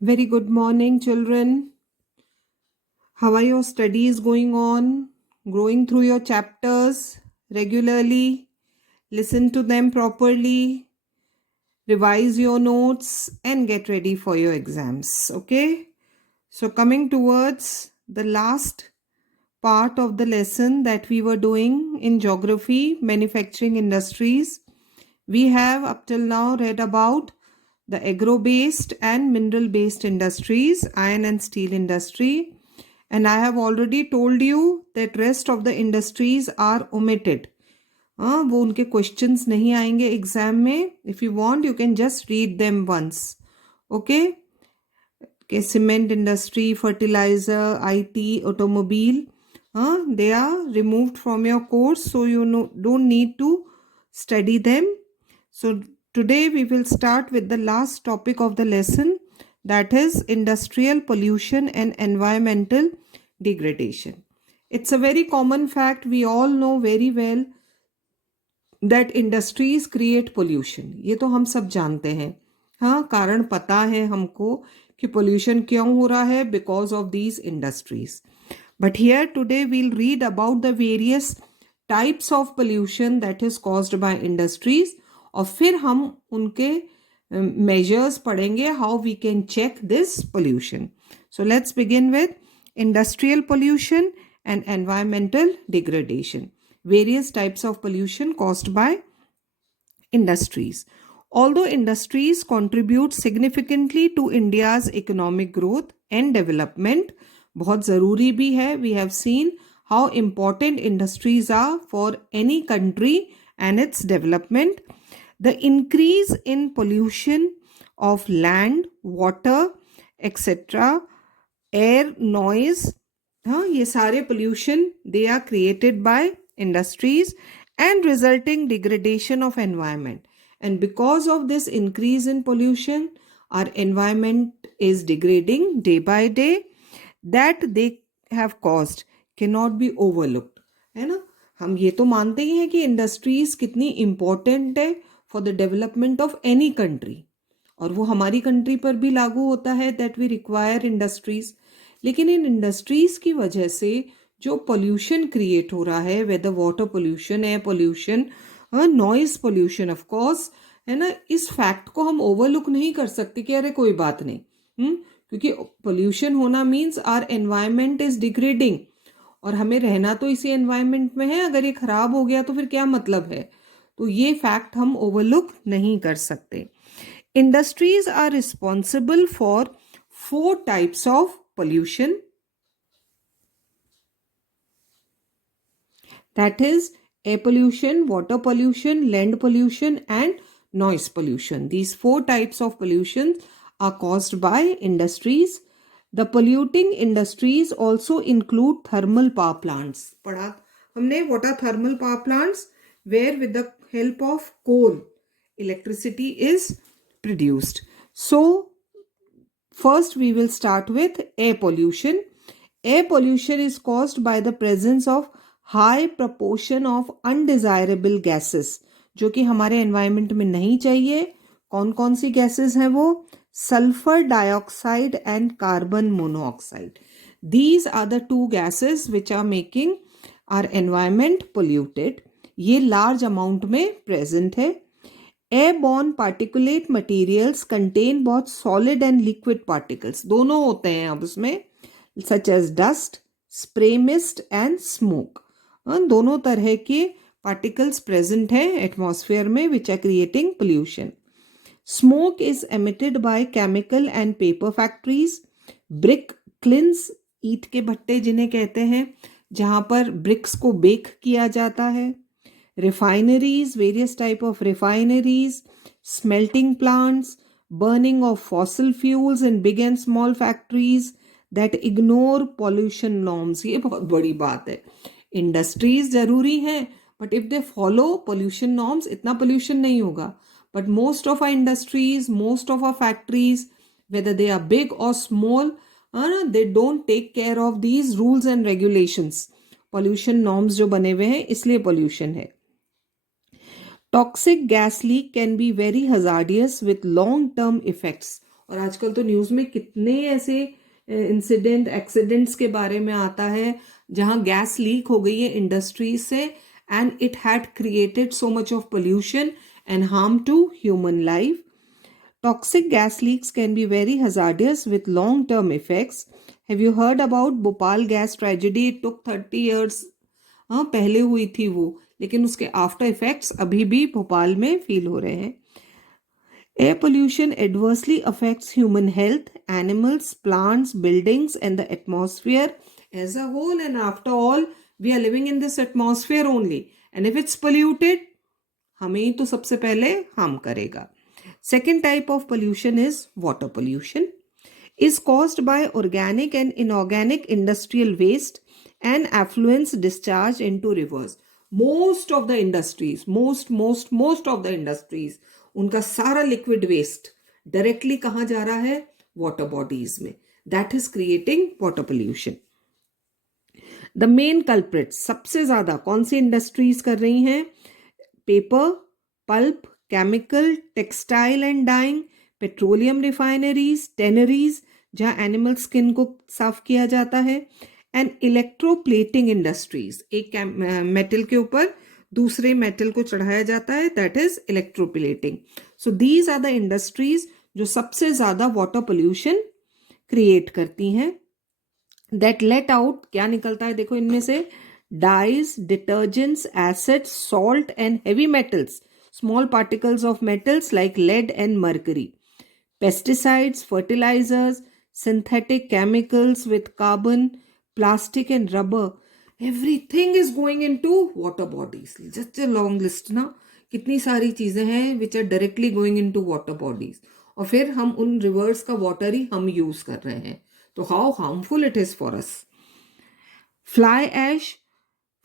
Very good morning, children. How are your studies going on? Going through your chapters regularly? Listen to them properly, revise your notes, and get ready for your exams. Okay? So, coming towards the last part of the lesson that we were doing in geography, manufacturing industries, we have up till now read about the agro-based and mineral-based industries, iron and steel industry. And I have already told you that rest of the industries are omitted. वो उनके questions नहीं आएंगे exam में. If you want you can just read them once. Okay. के cement industry, fertiliser, IT, automobile, they are removed from your course, so you don't need to study them. So today we will start with the last topic of the lesson, that is industrial pollution and environmental degradation. It's a very common fact, we all know very well that industries create pollution. ये तो हम सब जानते हैं. हाँ, कारण पता है हमको कि pollution क्यों हो रहा है, because of these industries. But here today we'll read about the various types of pollution that is caused by industries, और फिर हम उनके measures पढ़ेंगे how we can check this pollution. So let's begin with industrial pollution and environmental degradation. Various types of pollution caused by industries. Although industries contribute significantly to India's economic growth and development, बहुत ज़रूरी भी है. We have seen how important industries are for any country and its development. The increase in pollution of land, water, etc., air, noise, ये सारे pollution, they are created by industries and resulting degradation of environment. And because of this increase in pollution, our environment is degrading day by day. That they have caused cannot be overlooked. है ना. हम ये तो मानते ही हैं कि industries कितनी important है for the development of any country, और वो हमारी कंट्री पर भी लागू होता है दैट वी रिक्वायर इंडस्ट्रीज. लेकिन इन इंडस्ट्रीज की वजह से जो पोल्यूशन क्रिएट हो रहा है, whether water pollution, air pollution, noise pollution, of course, है ना, इस फैक्ट को हम ओवरलुक नहीं कर सकते कि अरे कोई बात नहीं. क्योंकि पोल्यूशन होना means our environment is degrading, और हमें रहना तो इसी एनवायरनमेंट में है. अगर ये खराब हो गया तो फिर क्या मतलब है. तो ये फैक्ट हम ओवरलुक नहीं कर सकते. Industries are responsible for 4 types of pollution, that is air pollution, water pollution, land pollution and noise pollution. These 4 types of pollution are caused by industries. The polluting industries also include thermal power plants. पढ़ा हमने what are thermal power plants, where with the help of coal electricity is produced. So first we will start with air pollution. Air pollution is caused by the presence of high proportion of undesirable gases, जो कि हमारे environment में नहीं चाहिए. कौन कौन सी gases हैं वो? Sulphur dioxide and carbon monoxide. These are the 2 gases which are making our environment polluted. ये large amount में present है. Airborne particulate materials contain both solid and liquid particles. दोनों होते हैं अब उसमें, such as dust, spray mist and smoke. दोनों तरह के particles present हैं एटमॉस्फेयर में which are creating pollution. Smoke is emitted by chemical and paper factories. Brick kilns, ईंट के भट्टे जिन्हें कहते हैं, जहाँ पर bricks को bake किया जाता है. Refineries, various type of refineries, smelting plants, burning of fossil fuels in big and small factories that ignore pollution norms. ये बहुत बड़ी बात है. इंडस्ट्रीज जरूरी हैं, but if they follow pollution norms इतना पोल्यूशन नहीं होगा. But most of our industries, most of our factories, whether they are big और small, they don't take care of these rules and regulations. Pollution norms जो बने हुए हैं, इसलिए pollution है. Toxic gas leak can be very hazardous with long term effects. और आजकल तो न्यूज़ में कितने ऐसे इंसिडेंट एक्सीडेंट्स के बारे में आता है जहां गैस लीक हो गई है इंडस्ट्रीज से, and it had created so much of pollution and harm to human life. Toxic gas leaks can be very hazardous with long-term effects. Have you heard about Bhopal gas tragedy? It took 30 years. हाँ, पहले हुई थी वो, लेकिन उसके after effects अभी भी भोपाल में फील हो रहे हैं. Air pollution adversely affects human health, animals, plants, buildings, and the atmosphere as a whole. And after all, we are living in this atmosphere only. And if it's polluted, हमें ही तो सबसे पहले हार्म करेगा. Second type of pollution is water pollution. Is caused by organic and inorganic industrial waste and affluents discharged into rivers. Most of the industries, most of the industries, उनका सारा liquid waste directly कहाँ जा रहा है? Water bodies में. That is creating water pollution. The main culprits, सबसे ज़्यादा कौन सी industries कर रही हैं? Paper, pulp, chemical, textile and dyeing, petroleum refineries, tanneries जहाँ एनिमल स्किन को साफ किया जाता है, एंड इलेक्ट्रोप्लेटिंग इंडस्ट्रीज, एक मेटल के ऊपर दूसरे मेटल को चढ़ाया जाता है, that is electroplating. So these are the industries जो सबसे ज्यादा वाटर पोल्यूशन क्रिएट करती हैं. दैट लेट आउट, क्या निकलता है देखो इनमें से? Dyes, detergents, acids, salt and heavy metals, small particles of metals like lead and mercury, pesticides, fertilizers, synthetic chemicals with carbon, plastic and rubber. Everything is going into water bodies. Just a long list ना, कितनी सारी चीजें हैं which are directly going into water bodies. और फिर हम उन rivers का water ही हम use कर रहे हैं. तो how harmful it is for us. Fly ash,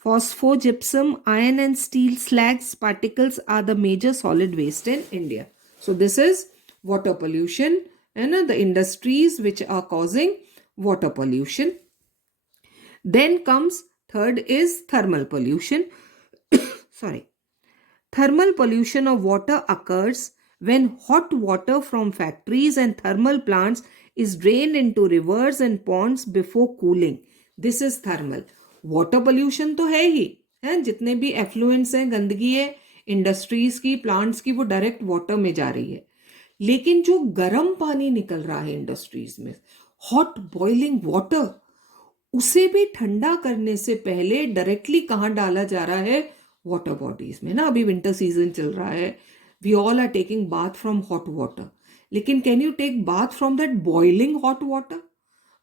phosphogypsum, iron and steel slags particles are the major solid waste in India. So this is water pollution and the industries which are causing water pollution. Then comes third is thermal pollution. Sorry. Thermal pollution of water occurs when hot water from factories and thermal plants is drained into rivers and ponds before cooling. This is thermal. Water pollution तो है ही है, जितने भी effluents हैं, गंदगी है industries की, plants की, वो डायरेक्ट वाटर में जा रही है. लेकिन जो गर्म पानी निकल रहा है इंडस्ट्रीज में, हॉट बॉइलिंग वाटर, उसे भी ठंडा करने से पहले डायरेक्टली कहाँ डाला जा रहा है? वाटर बॉडीज में ना. अभी विंटर सीजन चल रहा है, we all are taking bath from hot water, लेकिन can you take bath from that boiling hot water?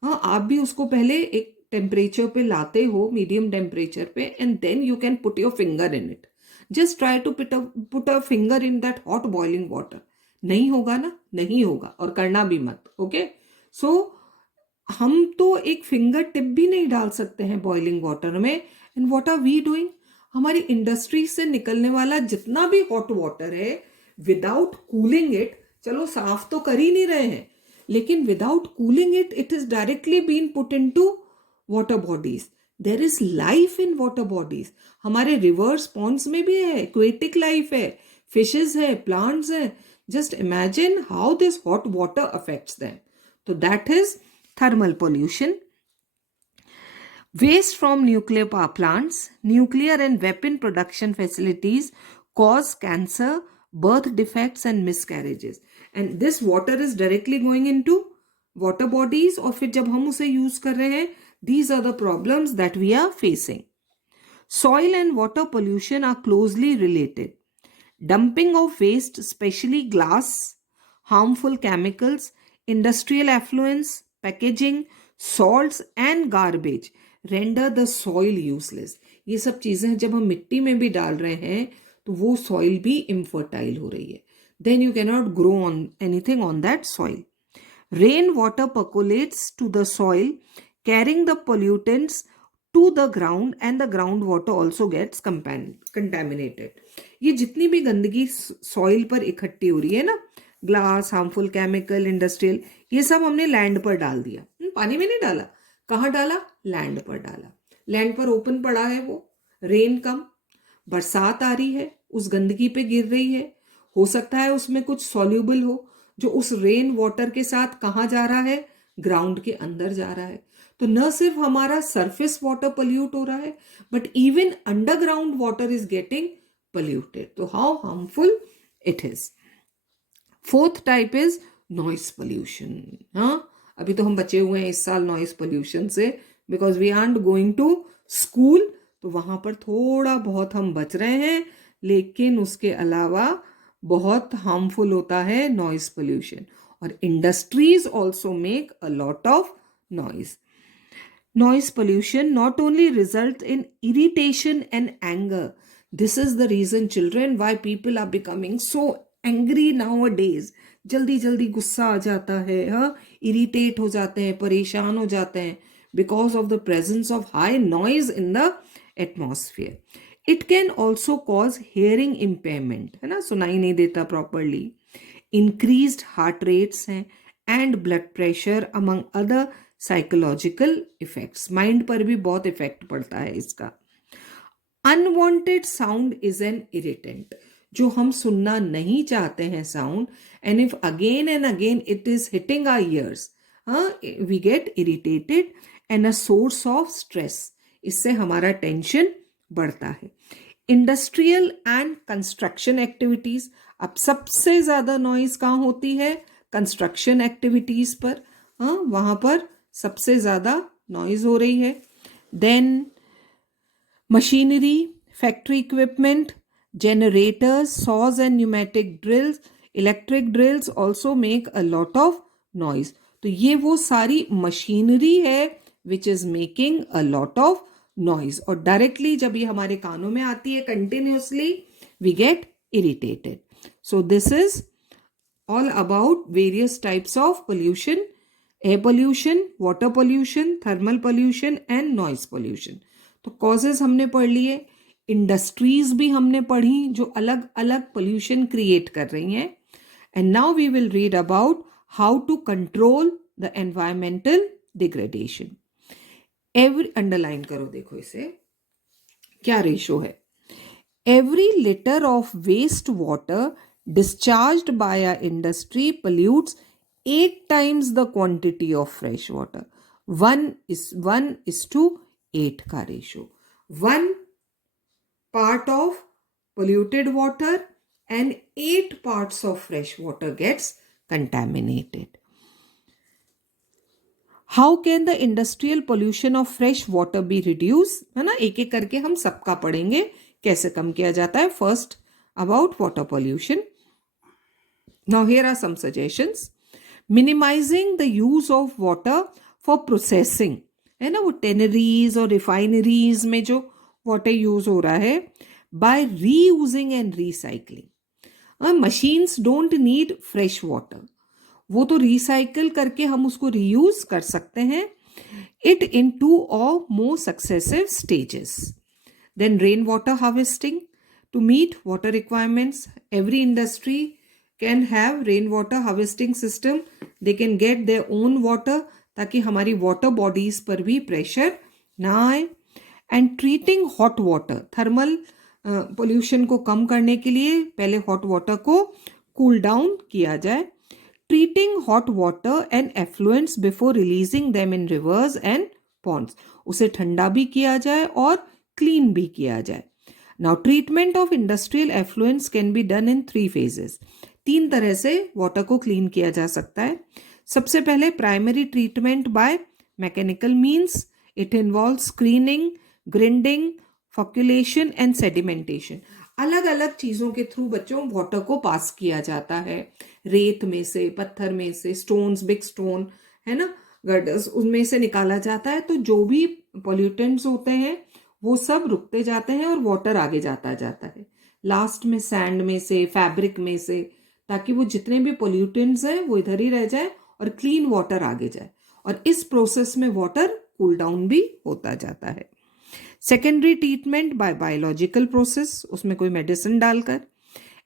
हाँ, आप भी उसको पहले एक टेम्परेचर पे लाते हो, मीडियम टेम्परेचर पे, and then you can put your finger in it. Just try to put a finger in that hot boiling water. नहीं होगा ना, नहीं होगा, और करना भी मत. ओके, सो हम तो एक फिंगर टिप भी नहीं डाल सकते हैं बॉइलिंग वाटर में. And what are we doing? हमारी इंडस्ट्री से निकलने वाला जितना भी हॉट वाटर है, विदाउट कूलिंग इट, चलो साफ तो कर ही नहीं रहे हैं, लेकिन without cooling it, it is directly been put into water bodies. There is life in water bodies. हमारे रिवर्स, पॉन्ड्स में भी है, एक्वेटिक लाइफ है, फिशेस है, प्लांट्स है. Just imagine how this hot water affects them. तो that is thermal pollution. Waste from nuclear power plants, nuclear and weapon production facilities cause cancer, birth defects and miscarriages. And this water is directly going into water bodies, और फिर जब हम उसे use कर रहे हैं, these are the problems that we are facing. Soil and water pollution are closely related. Dumping of waste, especially glass, harmful chemicals, industrial effluents, packaging, salts and garbage render the soil useless. ये सब चीजें जब हम मिट्टी में भी डाल रहे हैं तो वो सॉइल भी इनफर्टाइल हो रही है. Then you cannot grow on anything on that soil. Rain water percolates to the soil, carrying the pollutants to the ground, and the groundwater also gets contaminated. ये जितनी भी गंदगी सॉइल पर इकट्ठी हो रही है ना, ग्लास, हार्मफुल केमिकल, इंडस्ट्रियल, ये सब हमने लैंड पर डाल दिया. पानी में नहीं डाला. कहाँ डाला? लैंड पर डाला. लैंड पर ओपन पड़ा है वो, रेन कम, बरसात आ रही है, उस गंदगी पे गिर रही है, हो सकता है उसमें कुछ सॉल्यूबल हो, जो उस रेन वाटर के साथ कहाँ जा रहा है, ग्राउंड के अंदर जा रहा है। तो न सिर्फ हमारा सरफेस वाटर पोल्यूट हो रहा है, but even underground water is getting polluted. तो how harmful it is. Fourth type is noise pollution. हाँ, अभी तो हम बचे हुए हैं इस साल नॉइस पोल्यूशन से, because we aren't going to school, तो वहां पर थोड़ा बहुत हम बच रहे हैं, लेकिन उसके अलावा बहुत हार्मफुल होता है नॉइस पोल्यूशन. और industries also make a lot of noise. Noise pollution not only results in irritation and anger. This is the reason, children, why people are becoming so angry nowadays. जल्दी जल्दी गुस्सा आ जाता है, हाँ, irritate हो जाते हैं, परेशान हो जाते हैं, because of the presence of high noise in the atmosphere. It can also cause hearing impairment, है ना, सुनाई नहीं देता properly. Increased heart rates हैं, and blood pressure among other psychological effects. Mind पर भी बहुत इफेक्ट पड़ता है इसका. Unwanted sound is an irritant. जो हम सुनना नहीं चाहते हैं sound, and if again and again it is hitting our ears, we get irritated and a source of stress. इससे हमारा टेंशन बढ़ता है. Industrial and construction activities. अब सबसे ज्यादा नॉइज कहाँ होती है, कंस्ट्रक्शन एक्टिविटीज पर. वहां पर सबसे ज्यादा नॉइज हो रही है. Then machinery, factory equipment, generators, saws and pneumatic drills, electric drills also make a lot of noise. तो ये वो सारी मशीनरी है which is making a lot of noise. और डायरेक्टली जब ये हमारे कानों में आती है continuously, we get irritated. So this is all about various types of pollution: air pollution, water pollution, thermal pollution and noise pollution. तो causes हमने पढ़ लिए. इंडस्ट्रीज भी हमने पढ़ी जो अलग अलग पोल्यूशन क्रिएट कर रही हैं. And now we will read about how to control the environmental degradation. Every, underline करो, देखो इसे क्या रेशो है. Every litre of waste water discharged by a industry pollutes 8 times the quantity of fresh water. 1:8 का ratio. 1 part of polluted water and 8 parts of fresh water gets contaminated. How can the industrial pollution of fresh water be reduced? है ना, एक एक करके हम सबका पढ़ेंगे कैसे कम किया जाता है. First about water pollution. Now here are some suggestions. Minimizing the use of water for processing. है ना, वो टेनरीज और रिफाइनरीज में जो वाटर यूज हो रहा है, by reusing and recycling. Machines don't need fresh water, वो तो रिसाइकल करके हम उसको रीयूज कर सकते हैं. It in 2 or more successive stages. Then rain water harvesting to meet water requirements. Every industry can have rain water harvesting system. They can get their own water ताकि हमारी वाटर बॉडीज पर भी pressure ना आए. And treating hot water, thermal pollution को कम करने के लिए पहले हॉट वाटर को कूल डाउन किया जाए. Treating hot water and effluents before releasing them in rivers and ponds, उसे ठंडा भी किया जाए और क्लीन भी किया जाए. Now treatment of industrial effluents can be done in 3 phases. 3 तरह से वाटर को क्लीन किया जा सकता है. सबसे पहले primary treatment by mechanical means. It involve screening, grinding, flocculation and sedimentation. अलग अलग चीजों के थ्रू बच्चों वाटर को पास किया जाता है. रेत में से, पत्थर में से, स्टोन्स, बिग स्टोन है ना, गर्डर्स, उनमें से निकाला जाता है. तो जो भी पॉल्यूटेंट्स होते हैं वो सब रुकते जाते हैं और वाटर आगे जाता जाता है. लास्ट में सैंड में से, फैब्रिक में से, ताकि वो जितने भी पॉल्यूटेंट्स हैं वो इधर ही रह जाए और क्लीन वाटर आगे जाए. और इस प्रोसेस में वाटर कूल डाउन भी होता जाता है. Secondary treatment by biological process, उसमें कोई मेडिसिन डालकर.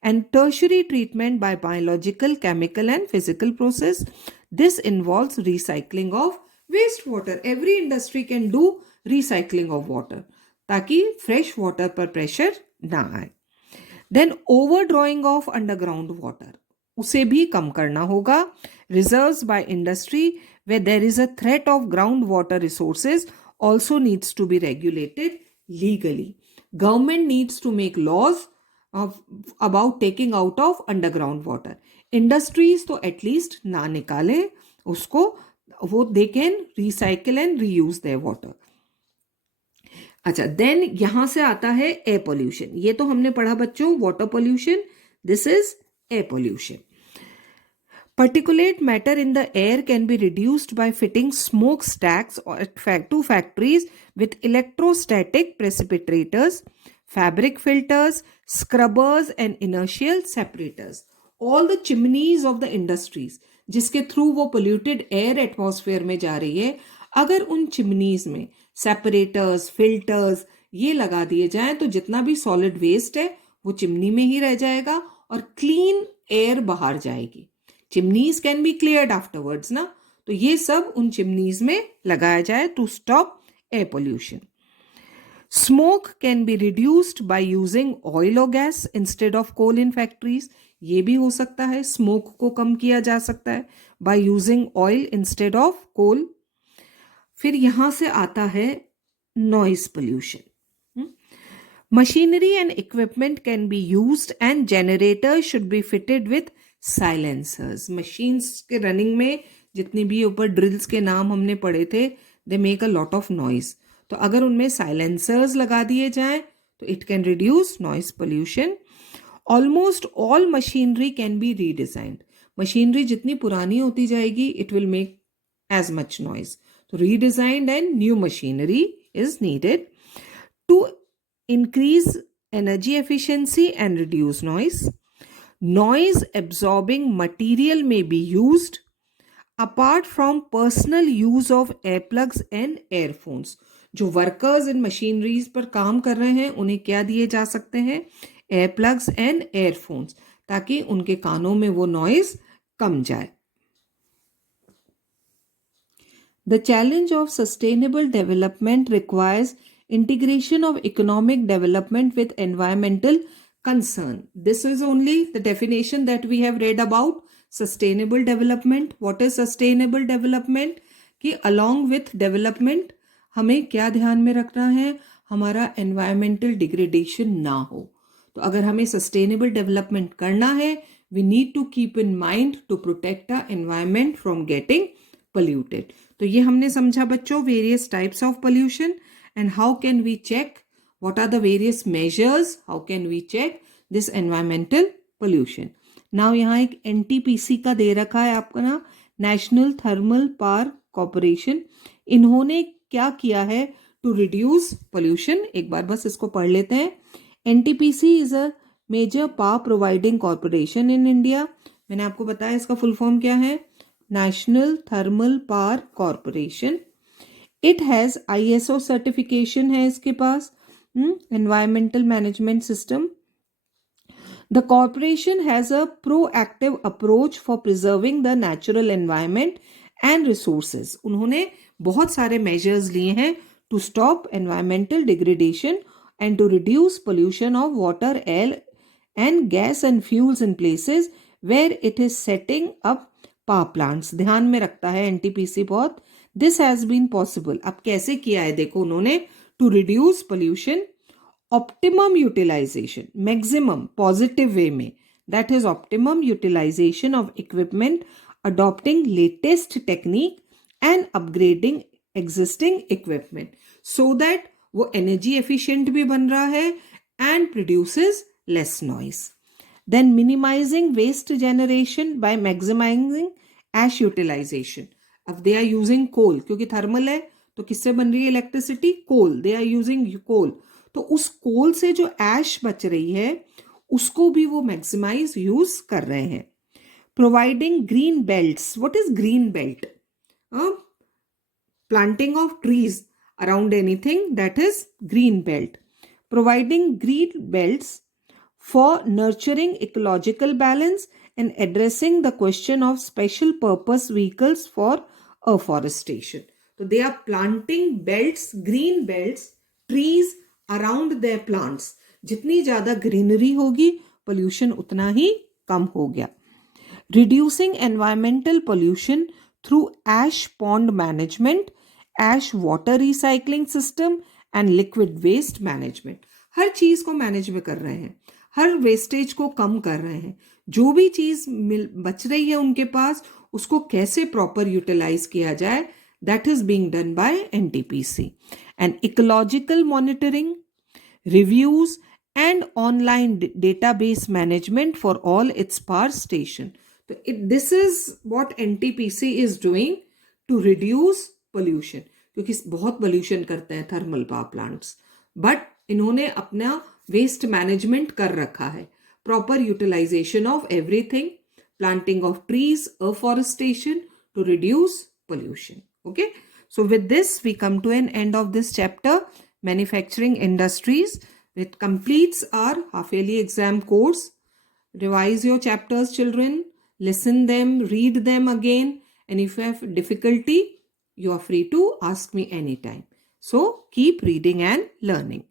And tertiary treatment by biological, chemical and physical process. This involves recycling of waste water. Every industry can do recycling of water ताकि fresh water पर pressure ना आए. Then over drawing of underground water, उसे भी कम करना होगा. Reserves by industry where there is a threat of groundwater resources also needs to be regulated legally. Government needs to make laws about taking out of underground water. Industries तो at least ना निकाले उसको, वो they can recycle and reuse their water. अच्छा, then यहां से आता है एयर पोल्यूशन. ये तो हमने पढ़ा बच्चों, water pollution. This is air pollution. Particulate matter in the air can be reduced by fitting smokestacks to factories with electrostatic precipitators, fabric filters, scrubbers and inertial separators. All the chimneys of the industries जिसके through वो polluted air atmosphere में जा रही है, अगर उन chimneys में separators, filters ये लगा दिए जाएं तो जितना भी सॉलिड वेस्ट है वो चिमनी में ही रह जाएगा और क्लीन एयर बाहर जाएगी. Chimneys can be cleared afterwards ना, तो ये सब उन चिमनीज में लगाया जाए to stop air pollution. Smoke can be reduced by using oil और gas instead of coal in factories. ये भी हो सकता है, स्मोक को कम किया जा सकता है by using oil instead of coal. फिर यहां से आता है noise pollution. Machinery and equipment can be used and generators should be fitted with silencers. Machines के रनिंग में जितनी भी ऊपर ड्रिल्स के नाम हमने पढ़े थे, they make a lot of noise. तो अगर उनमें साइलेंसर्स लगा दिए जाएं तो it can reduce noise pollution. Almost all machinery can be redesigned. Machinery जितनी पुरानी होती जाएगी it will make as much noise. So redesigned and new machinery is needed to increase energy efficiency and reduce noise. Noise absorbing material may be used apart from personal use of earplugs and earphones. जो workers in machineries पर काम कर रहे हैं उन्हें क्या दिए जा सकते हैं? एयरप्लग्स एंड एयरफोन्स, ताकि उनके कानों में वो नॉइज कम जाए. The challenge of sustainable development requires integration of economic development with environmental concern. This is only the definition that we have read about sustainable development. What is sustainable development? कि along with development हमें क्या ध्यान में रखना है? हमारा environmental degradation ना हो. तो अगर हमें sustainable development करना है, we need to keep in mind to protect our environment from getting polluted. तो ये हमने समझा बच्चों various types of pollution and how can we check, what are the various measures, how can we check this environmental pollution. Now यहाँ एक NTPC का दे रखा है आपका ना, नेशनल थर्मल पावर कॉर्पोरेशन. इन्होंने क्या किया है टू रिड्यूस पोल्यूशन? एक बार बस इसको पढ़ लेते हैं. NTPC is a major power providing corporation in India. मैंने आपको बताया इसका फुल फॉर्म क्या है, national thermal power corporation. It has ISO certification है इसके पास, environmental management system. The corporation has a proactive approach for preserving the natural environment and resources. उन्होंने बहुत सारे मेजर्स लिए हैं to stop environmental degradation and to reduce pollution of water, air and gas and fuels in places where it is setting up power plants. ध्यान में रखता है NTPC बहुत. This has been possible. अब कैसे किया है देखो उन्होंने, to reduce pollution, optimum utilisation, maximum positive way में, that is optimum utilisation of equipment, adopting latest technique and upgrading existing equipment so that वो एनर्जी एफिशिएंट भी बन रहा है and produces less noise. Then minimizing waste generation by maximizing ash utilization. अब they are using coal, क्योंकि thermal है तो किससे बन रही है electricity? Coal. they are using coal. तो उस कोल से जो ऐश बच रही है उसको भी वो मैक्सिमाइज यूज कर रहे हैं. Providing green belts. What is green belt? Planting of trees around anything, that is green belt. Providing green belts for nurturing ecological balance and addressing the question of special purpose vehicles for afforestation. So they are planting belts, green belts, trees around their plants. जितनी ज्यादा greenery होगी pollution उतना ही कम हो गया. reducing environmental pollution through ash pond management, ash water recycling system and liquid waste management. हर चीज को manage में कर रहे हैं, हर वेस्टेज को कम कर रहे हैं, जो भी चीज बच रही है उनके पास उसको कैसे प्रॉपर यूटिलाइज किया जाए, that is being done by NTPC. And ecological monitoring, reviews and online database management for all its power station. So this is what NTPC is doing to reduce pollution, क्योंकि बहुत pollution करते हैं thermal power plants, but इन्होंने अपना waste management कर रखा है, proper utilisation of everything, planting of trees, afforestation to reduce pollution. Okay, so with this we come to an end of this chapter, manufacturing industries. It completes our half yearly exam course. Revise your chapters, children, listen them, read them again, and if you have difficulty you are free to ask me anytime. So keep reading and learning.